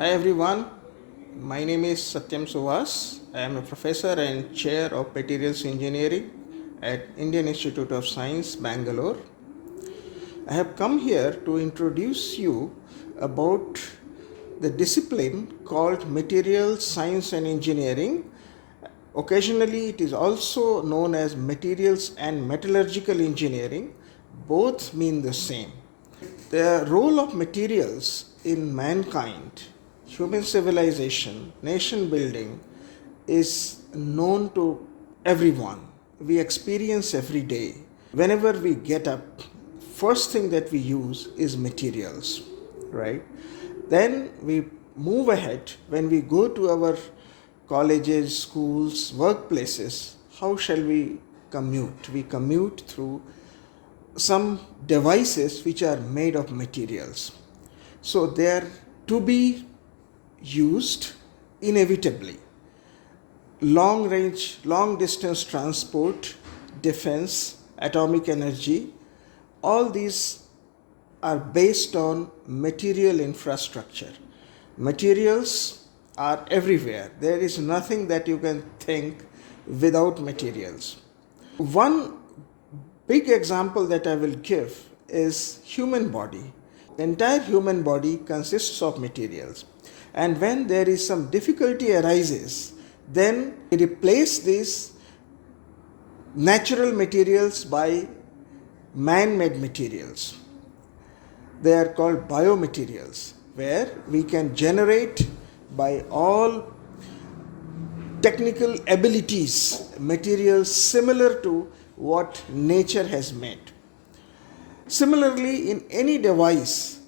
Hi everyone, my name is Satyam Suwas. I am a professor and chair of Materials Engineering at Indian Institute of Science, Bangalore. I have come here to introduce you about the discipline called Materials Science and Engineering. Occasionally, it is also known as Materials and Metallurgical Engineering. Both mean the same. The role of materials in mankind, human civilization, nation building is known to everyone. We experience every day. Whenever we get up, first thing that we use is materials, right? Then we move ahead when we go to our colleges, schools, workplaces. How shall we commute? We commute through some devices which are made of materials. So they are to be used inevitably. Long range, long distance transport, defense, atomic energy, all these are based on material infrastructure. Materials are everywhere. There is nothing that you can think without materials. One big example that I will give is human body. The entire human body consists of materials, and when there is some difficulty arises, then we replace these natural materials by man-made materials. They are called biomaterials, where we can generate by all technical abilities materials similar to what nature has made. Similarly, in any device,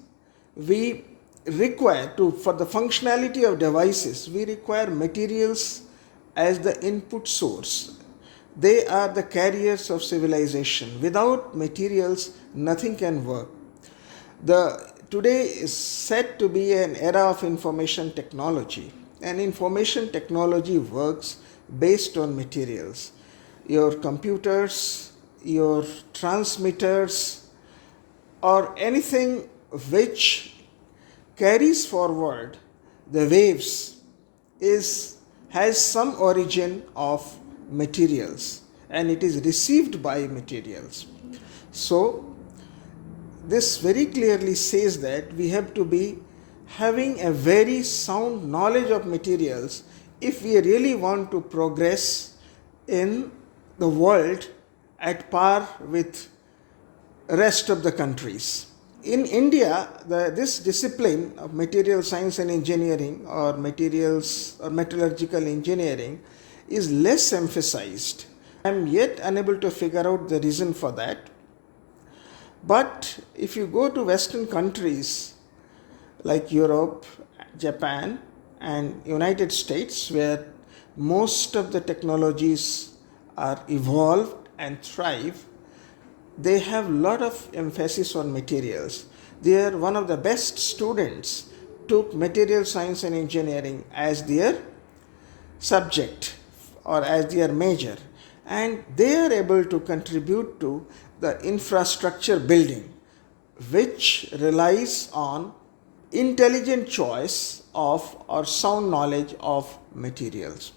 we require for the functionality of devices, we require materials as the input source. They are the carriers of civilization. Without materials, nothing can work. Today is said to be an era of information technology, and information technology works based on materials. Your computers, your transmitters, or anything which carries forward the waves has some origin of materials, and it is received by materials. So this very clearly says that we have to be having a very sound knowledge of materials if we really want to progress in the world at par with rest of the countries. In India, this discipline of material science and engineering, or materials or metallurgical engineering, is less emphasized. I am yet unable to figure out the reason for that. But if you go to Western countries like Europe, Japan, and United States, where most of the technologies are evolved and thrive, they have a lot of emphasis on materials. They are one of the best students took material science and engineering as their subject or as their major, and they are able to contribute to the infrastructure building, which relies on intelligent choice of or sound knowledge of materials.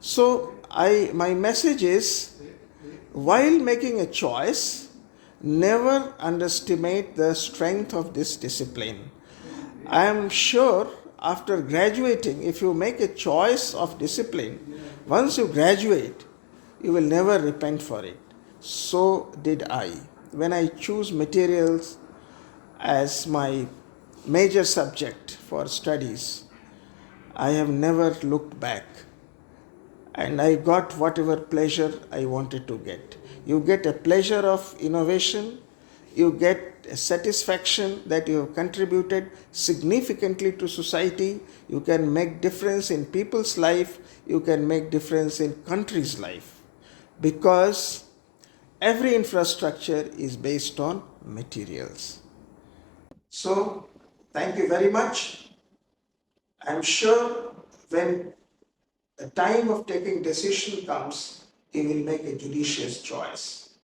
So my message is, while making a choice, never underestimate the strength of this discipline. I am sure after graduating, if you make a choice of discipline, once you graduate, you will never repent for it. So did I. When I choose materials as my major subject for studies, I have never looked back, and I got whatever pleasure I wanted to get. You get a pleasure of innovation, you get a satisfaction that you have contributed significantly to society, you can make difference in people's life, you can make difference in country's life, because every infrastructure is based on materials. So, thank you very much. I'm sure when the time of taking decision comes, he will make a judicious choice.